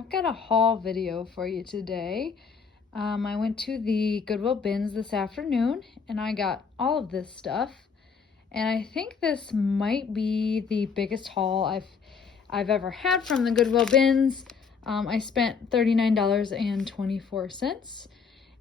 I've got a haul video for you today. I went to the Goodwill bins this afternoon and I got all of this stuff. And I think this might be the biggest haul I've ever had from the Goodwill bins. I spent $39.24.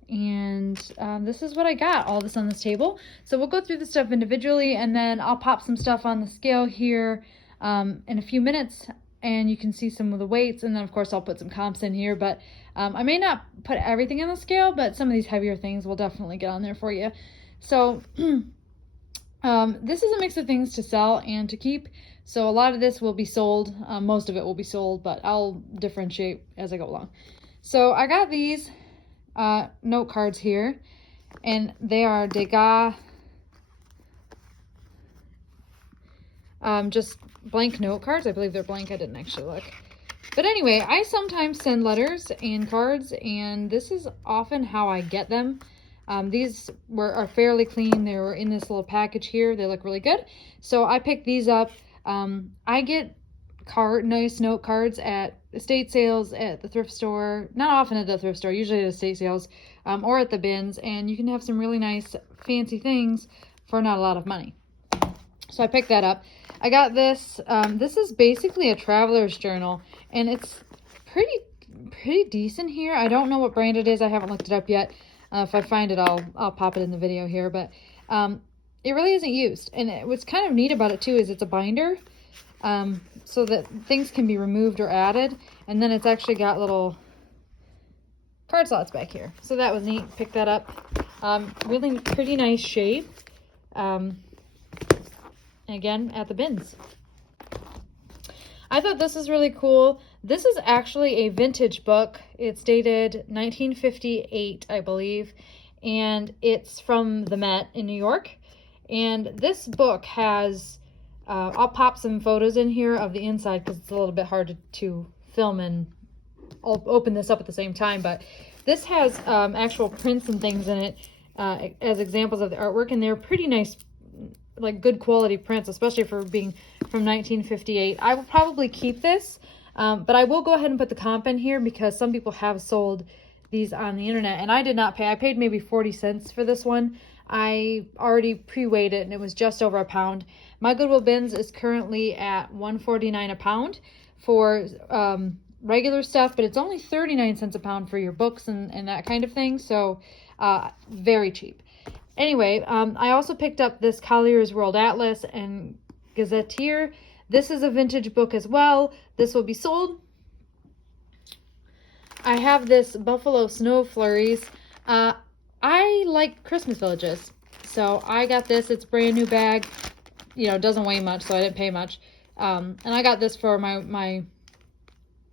And this is what I got, all this on this table. So we'll go through the stuff individually, and then I'll pop some stuff on the scale here in a few minutes, and you can see some of the weights, and then of course I'll put some comps in here, but I may not put everything on the scale, but some of these heavier things will definitely get on there for you. So this is a mix of things to sell and to keep. So a lot of this will be sold, most of it will be sold, but I'll differentiate as I go along. So I got these note cards here, and they are Degas, just blank note cards. I believe they're blank. I didn't actually look. But anyway, I sometimes send letters and cards, and this is often how I get them. These are fairly clean. They were in this little package here. They look really good. So I picked these up. I get nice note cards at estate sales, at the thrift store, not often at the thrift store, usually at estate sales, or at the bins, and you can have some really nice fancy things for not a lot of money. So I picked that up. I got this. This is basically a traveler's journal, and it's pretty decent here. I don't know what brand it is. I haven't looked it up yet. If I find it, I'll pop it in the video here, but it really isn't used. And what's kind of neat about it too is it's a binder, so that things can be removed or added, and then it's actually got little card slots back here. So that was neat. Picked that up. Really pretty nice shape. Again, at the bins. I thought this was really cool. This is actually a vintage book. It's dated 1958, I believe, and it's from the Met in New York. And this book has, I'll pop some photos in here of the inside because it's a little bit hard to film and I'll open this up at the same time, but this has actual prints and things in it as examples of the artwork, and they're pretty nice, like good quality prints, especially for being from 1958. I will probably keep this, but I will go ahead and put the comp in here because some people have sold these on the internet, and I did not pay. I paid maybe 40 cents for this one. I already pre-weighed it, and it was just over a pound. My Goodwill bins is currently at $1.49 a pound for regular stuff, but it's only 39 cents a pound for your books and that kind of thing, so very cheap. Anyway, I also picked up this Collier's World Atlas and Gazetteer. This is a vintage book as well. This will be sold. I have this Buffalo Snow Flurries. I like Christmas villages, so I got this. It's a brand new bag. You know, it doesn't weigh much, so I didn't pay much. And I got this for my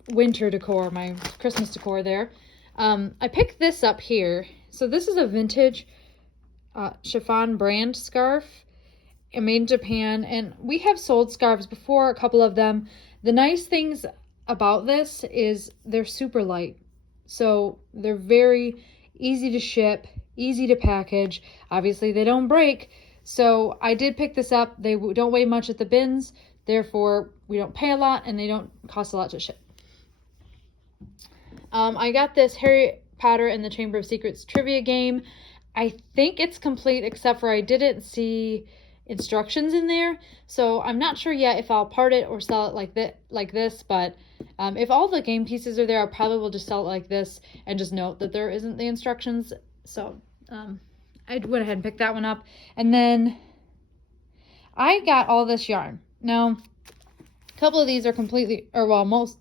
winter decor, my Christmas decor there. I picked this up here. So this is a vintage chiffon brand scarf, made in Japan, and we have sold scarves before, a couple of them. The nice things about this is they're super light, so they're very easy to ship, easy to package. Obviously they don't break, so I did pick this up. They don't weigh much at the bins, therefore we don't pay a lot and they don't cost a lot to ship. I got this Harry Potter and the Chamber of Secrets trivia game. I think it's complete, except for I didn't see instructions in there, so I'm not sure yet if I'll part it or sell it like this, but if all the game pieces are there, I probably will just sell it like this and just note that there isn't the instructions. So I went ahead and picked that one up. And then I got all this yarn. Now, a couple of these are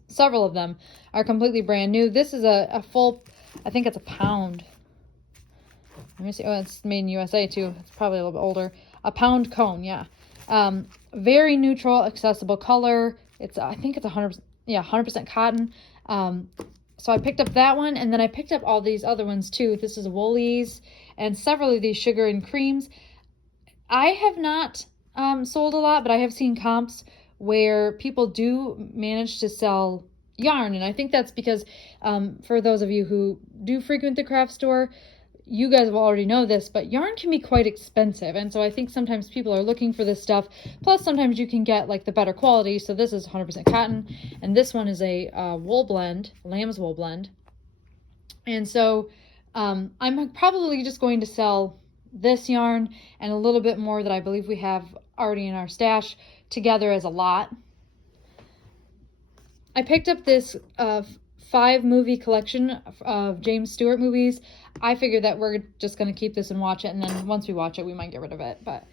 several of them are completely brand new. This is a full, I think it's a pound. Let me see. Oh, it's made in USA too. It's probably a little bit older. A pound cone, yeah. Very neutral, accessible color. I think it's 100% cotton. So I picked up that one, and then I picked up all these other ones too. This is Woolies and several of these sugar and creams. I have not sold a lot, but I have seen comps where people do manage to sell yarn, and I think that's because for those of you who do frequent the craft store, you guys will already know this, but yarn can be quite expensive. And so I think sometimes people are looking for this stuff. Plus, sometimes you can get like the better quality. So this is 100% cotton. And this one is a wool blend, lamb's wool blend. And so I'm probably just going to sell this yarn and a little bit more that I believe we have already in our stash together as a lot. I picked up this 5-movie collection of James Stewart movies. I figured that we're just going to keep this and watch it, and then once we watch it, we might get rid of it. But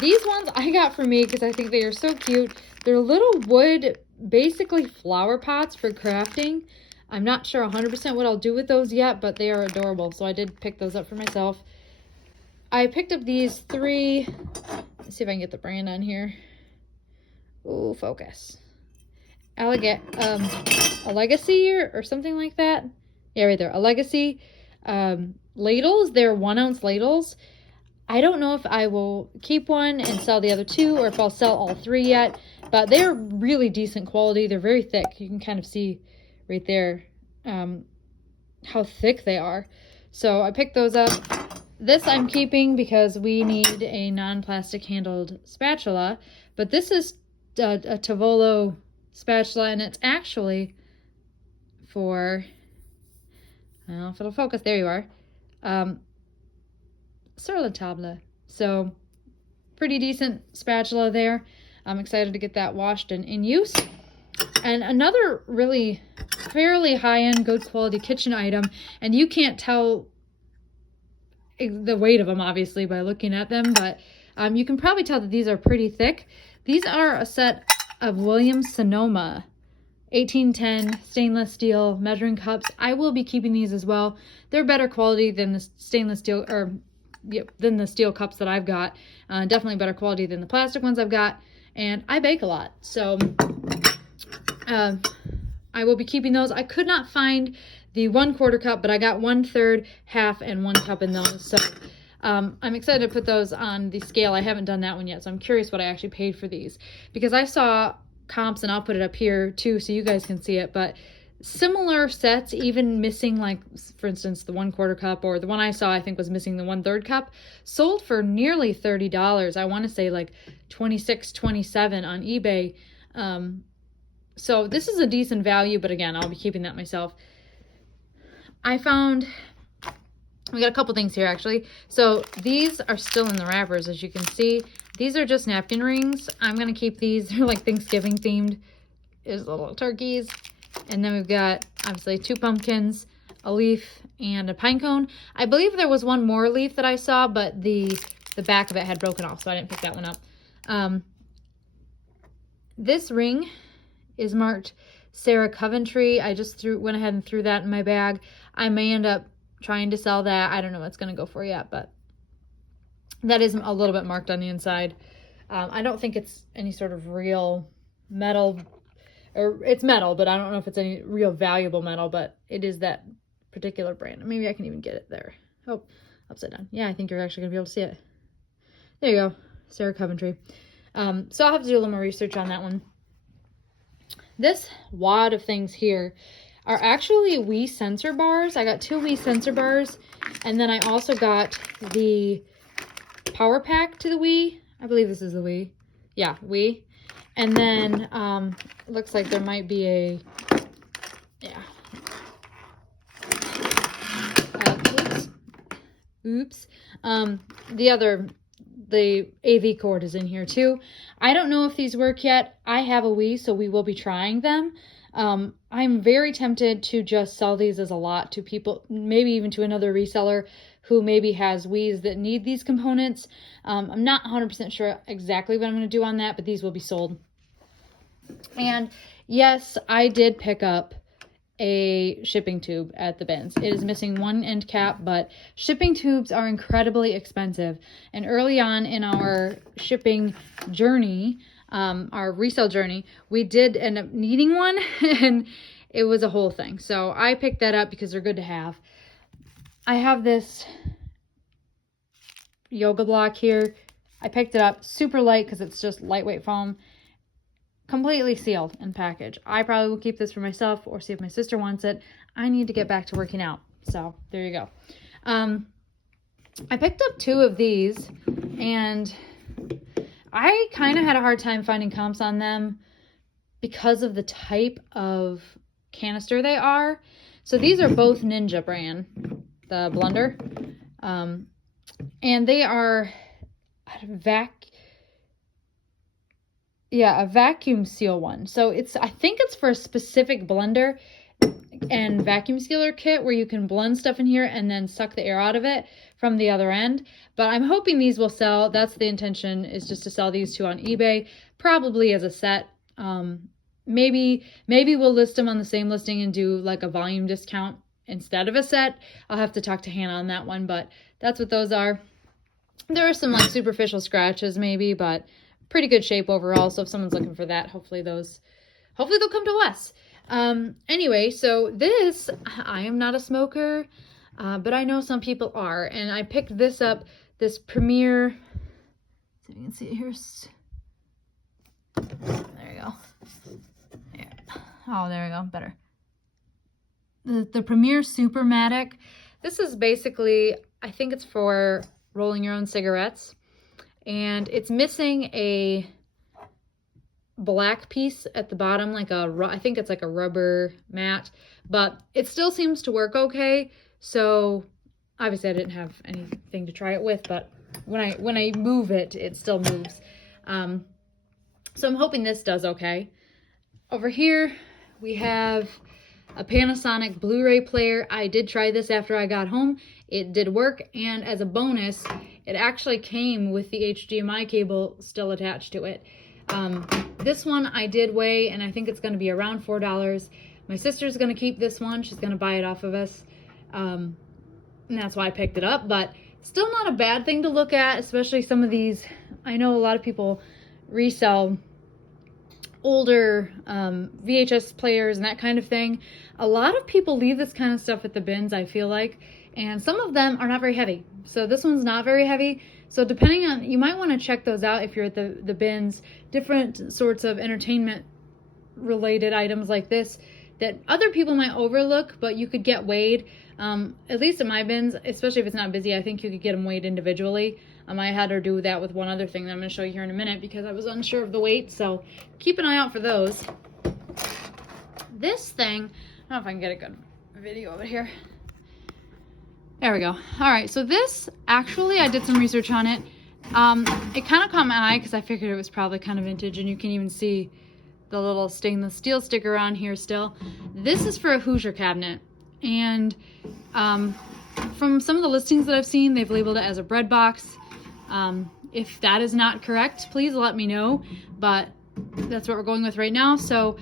these ones I got for me because I think they are so cute. They're little wood, basically flower pots for crafting. I'm not sure 100% what I'll do with those yet, but they are adorable, so I did pick those up for myself. I picked up these 3, let's see if I can get the brand on here. Ooh, focus. A Legacy or something like that. Yeah, right there. A Legacy ladles. They're 1-ounce ladles. I don't know if I will keep one and sell the other 2 or if I'll sell all 3 yet, but they're really decent quality. They're very thick. You can kind of see right there how thick they are. So I picked those up. This I'm keeping because we need a non-plastic handled spatula, but this is a Tavolo spatula, and it's actually for, I don't know if it'll focus, there you are, sur la table. So pretty decent spatula there. I'm excited to get that washed and in use. And another really fairly high-end, good quality kitchen item, and you can't tell the weight of them obviously by looking at them, but you can probably tell that these are pretty thick. These are a set of Williams-Sonoma 1810 stainless steel measuring cups. I will be keeping these as well. They're better quality than the stainless steel, or than the steel cups that I've got. Definitely better quality than the plastic ones I've got. And I bake a lot, so I will be keeping those. I could not find the 1/4 cup, but I got 1/3, half, and 1 cup in those. So I'm excited to put those on the scale. I haven't done that one yet, so I'm curious what I actually paid for these. Because I saw comps, and I'll put it up here too so you guys can see it, but similar sets, even missing, like, for instance, the 1/4 cup, or the one I saw I think was missing the 1/3 cup, sold for nearly $30. I want to say like 26, 27 on eBay. So this is a decent value, but again, I'll be keeping that myself. I found, we got a couple things here actually. So these are still in the wrappers, as you can see. These are just napkin rings. I'm going to keep these. They're like Thanksgiving themed. There's little turkeys. And then we've got obviously 2 pumpkins, a leaf, and a pine cone. I believe there was one more leaf that I saw, but the back of it had broken off, so I didn't pick that one up. This ring is marked Sarah Coventry. I just went ahead and threw that in my bag. I may end up trying to sell that. I don't know what it's going to go for yet, but that is a little bit marked on the inside. I don't think it's any sort of real metal, or it's metal, but I don't know if it's any real valuable metal, but it is that particular brand. Maybe I can even get it there. Oh, upside down. Yeah, I think you're actually going to be able to see it. There you go, Sarah Coventry. So I'll have to do a little more research on that one. This wad of things here are actually Wii sensor bars. I got 2 Wii sensor bars, and then I also got the power pack to the Wii. I believe this is the Wii. Yeah, Wii. And then looks like there might be a, yeah. Oops. The AV cord is in here too. I don't know if these work yet. I have a Wii, so we will be trying them. I'm very tempted to just sell these as a lot to people, maybe even to another reseller who maybe has Wiis that need these components. I'm not 100% sure exactly what I'm going to do on that, but these will be sold. And yes, I did pick up a shipping tube at the BINS. It is missing 1 end cap, but shipping tubes are incredibly expensive. And early on in our shipping journey, our resale journey, we did end up needing one, and it was a whole thing. So I picked that up because they're good to have. I have this yoga block here. I picked it up, super light because it's just lightweight foam. Completely sealed and packaged. I probably will keep this for myself or see if my sister wants it. I need to get back to working out. So there you go. I picked up 2 of these, and I kind of had a hard time finding comps on them because of the type of canister they are. So these are both Ninja brand, the blender. And they are a vacuum seal one. So I think it's for a specific blender and vacuum sealer kit where you can blend stuff in here and then suck the air out of it from the other end. But I'm hoping these will sell. That's the intention, is just to sell these 2 on eBay, probably as a set. Maybe we'll list them on the same listing and do like a volume discount instead of a set. I'll have to talk to Hannah on that one, but that's what those are. There are some like superficial scratches maybe, but pretty good shape overall. So if someone's looking for that, hopefully they'll come to us. Anyway, so this, I am not a smoker, but I know some people are, and I picked this up, this Premier, see if you can see it here. There you go. There. Oh, there we go, better. The Premier Supermatic. This is basically, I think it's for rolling your own cigarettes, and it's missing a black piece at the bottom, like I think it's like a rubber mat, but it still seems to work okay. So obviously I didn't have anything to try it with, but when I move it, it still moves. So I'm hoping this does okay. Over here we have a Panasonic Blu-ray player. I did try this after I got home. It did work, and as a bonus, it actually came with the HDMI cable still attached to it. This one I did weigh, and I think it's going to be around $4. My sister's going to keep this one. She's going to buy it off of us. And that's why I picked it up, but still not a bad thing to look at, especially some of these. I know a lot of people resell older VHS players and that kind of thing. A lot of people leave this kind of stuff at the bins, I feel like, and some of them are not very heavy. So this one's not very heavy. So depending on, you might want to check those out if you're at the bins. Different sorts of entertainment related items like this that other people might overlook, but you could get weighed. At least at my bins, especially if it's not busy, I think you could get them weighed individually. I had her do that with one other thing that I'm going to show you here in a minute because I was unsure of the weight, so keep an eye out for those. This thing, I don't know if I can get a good video of it here. There we go. All right, so this, actually, I did some research on it. It kind of caught my eye because I figured it was probably kind of vintage, and you can even see the little stainless steel sticker on here still. This is for a Hoosier cabinet, and from some of the listings that I've seen, they've labeled it as a bread box. If that is not correct, please let me know, but that's what we're going with right now. So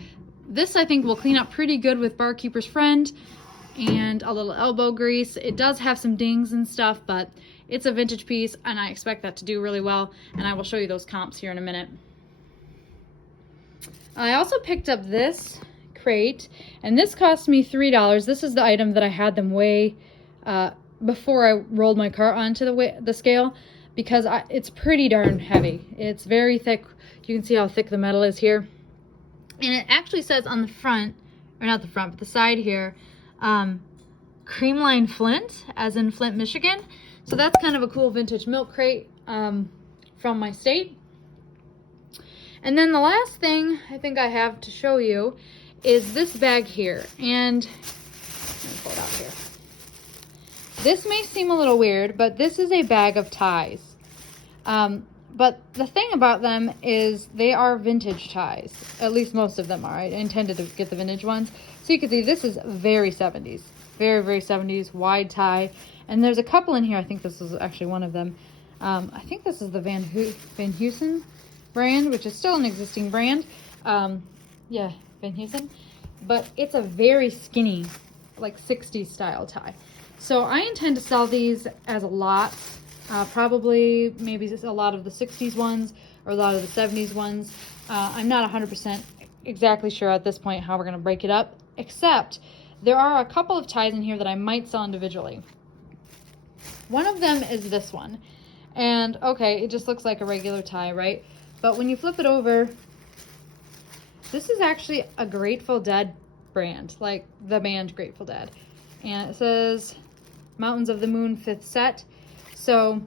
this, I think, will clean up pretty good with Barkeeper's Friend and a little elbow grease. It does have some dings and stuff, but it's a vintage piece, and I expect that to do really well, and I will show you those comps here in a minute. I also picked up this crate, and this cost me $3. This is the item that I had them weigh before I rolled my cart onto the scale, because it's pretty darn heavy. It's very thick. You can see how thick the metal is here. And it actually says on the front, or not the front, but the side here, Creamline Flint, as in Flint, Michigan. So that's kind of a cool vintage milk crate from my state. And then the last thing I think I have to show you is this bag here. And let me pull it out here. This may seem a little weird, but this is a bag of ties. But the thing about them is they are vintage ties. At least most of them are. I intended to get the vintage ones. So you can see this is very 70s. Very, very 70s, wide tie. And there's a couple in here. I think this is actually one of them. I think this is the Van Heusen brand, which is still an existing brand. Yeah, Van Heusen. But it's a very skinny, like 60s style tie. So I intend to sell these as a lot. Probably maybe just a lot of the 60s ones or a lot of the 70s ones. I'm not 100% exactly sure at this point how we're going to break it up, except there are a couple of ties in here that I might sell individually. One of them is this one. And okay, it just looks like a regular tie, right? But when you flip it over, this is actually a Grateful Dead brand, like the band Grateful Dead. And it says Mountains of the Moon 5th set. So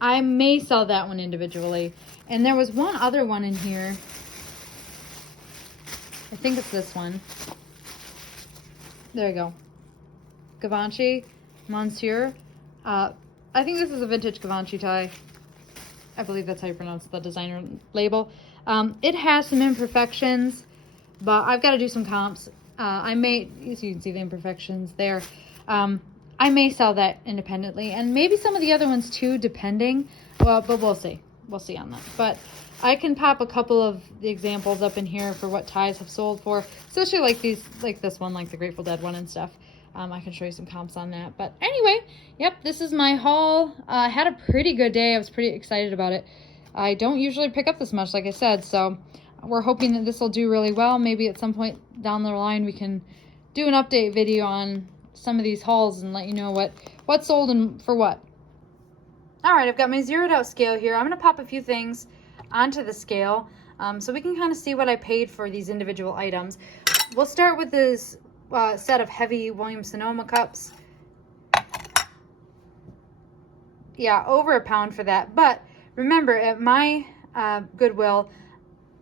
I may sell that one individually. And there was one other one in here. I think it's this one. There you go. Givenchy Monsieur. I think this is a vintage Givenchy tie. I believe that's how you pronounce the designer label. It has some imperfections, but I've got to do some comps. I may, as you can see the imperfections there. I may sell that independently, and maybe some of the other ones too, depending. Well, but we'll see. We'll see on that. But I can pop a couple of the examples up in here for what ties have sold for, especially like these, like this one, like the Grateful Dead one and stuff. I can show you some comps on that. But anyway, yep, this is my haul. I had a pretty good day. I was pretty excited about it. I don't usually pick up this much, like I said, so we're hoping that this will do really well. Maybe at some point down the line we can do an update video on some of these hauls and let you know what sold and for what. All right, I've got my zeroed out scale here. I'm going to pop a few things onto the scale so we can kind of see what I paid for these individual items. We'll start with this set of heavy Williams-Sonoma cups. Yeah, over a pound for that. But remember, at my Goodwill,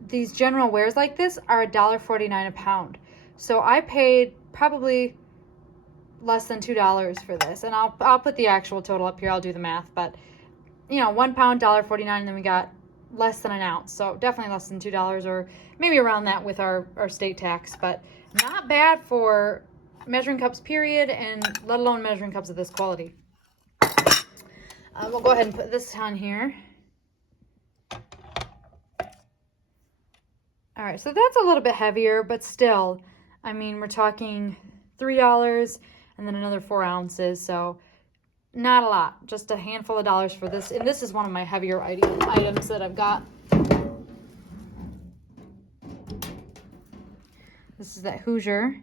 these general wares like this are $1.49 a pound. So I paid probably less than $2 for this. And I'll put the actual total up here. I'll do the math. But, you know, 1 pound, $1.49, and then we got less than an ounce. So definitely less than $2, or maybe around that with our state tax. But not bad for measuring cups, period, and let alone measuring cups of this quality. We'll go ahead and put this on here. All right, so that's a little bit heavier, but still, I mean, we're talking $3 and then another 4 ounces, so not a lot, just a handful of dollars for this. And this is one of my heavier items that I've got. This is that Hoosier.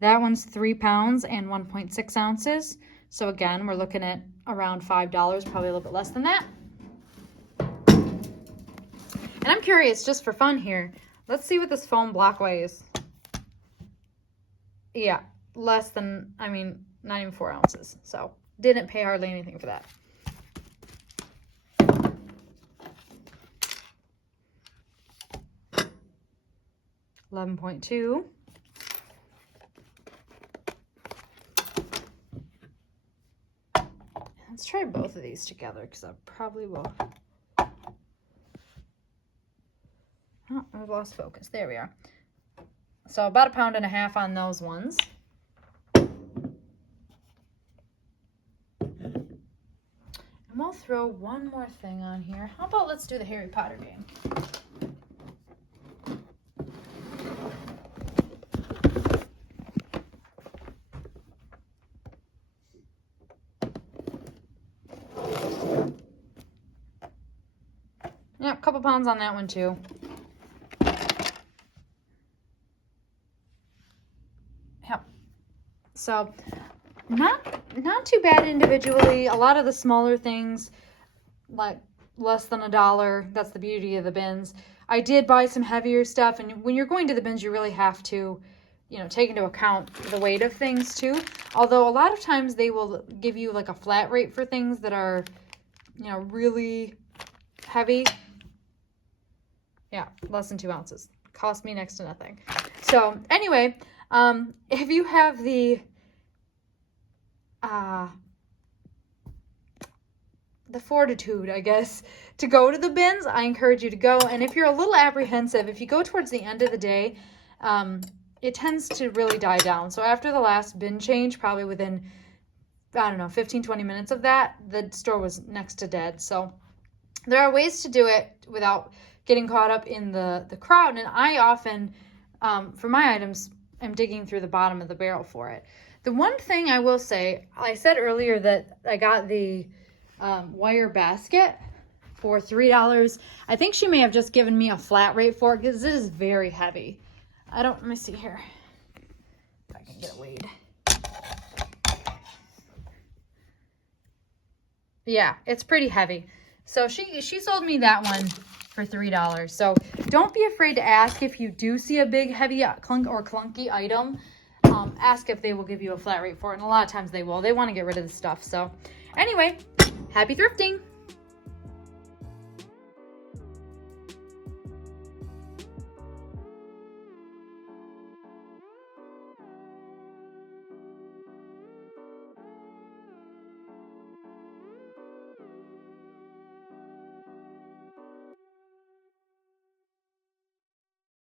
That one's 3 pounds and 1.6 ounces. So again, we're looking at around $5, probably a little bit less than that. And I'm curious, just for fun here, let's see what this foam block weighs. Yeah, less than, I mean, not even 4 ounces. So didn't pay hardly anything for that. $11.2. Let's try both of these together because I probably will. Oh, I've lost focus. There we are. So about 1.5 pounds on those ones. And we'll throw one more thing on here. How about let's do the Harry Potter game? Yep, a couple pounds on that one too. Yep. So not too bad individually. A lot of the smaller things, like less than $1. That's the beauty of the bins. I did buy some heavier stuff, and when you're going to the bins, you really have to, you know, take into account the weight of things too. Although a lot of times they will give you like a flat rate for things that are, you know, really heavy. Yeah, less than 2 ounces. Cost me next to nothing. So anyway, if you have the fortitude, I guess, to go to the bins, I encourage you to go. And if you're a little apprehensive, if you go towards the end of the day, it tends to really die down. So after the last bin change, probably within, I don't know, 15, 20 minutes of that, the store was next to dead. So there are ways to do it without getting caught up in the crowd. And I often, for my items, am digging through the bottom of the barrel for it. The one thing I will say, I said earlier that I got the wire basket for $3. I think she may have just given me a flat rate for it because it is very heavy. Let me see here if I can get it weighed. Yeah, it's pretty heavy. So she sold me that one for $3. So don't be afraid to ask if you do see a big, heavy, clunky item. ask if they will give you a flat rate for it. And a lot of times they will. They want to get rid of the stuff. So anyway, happy thrifting.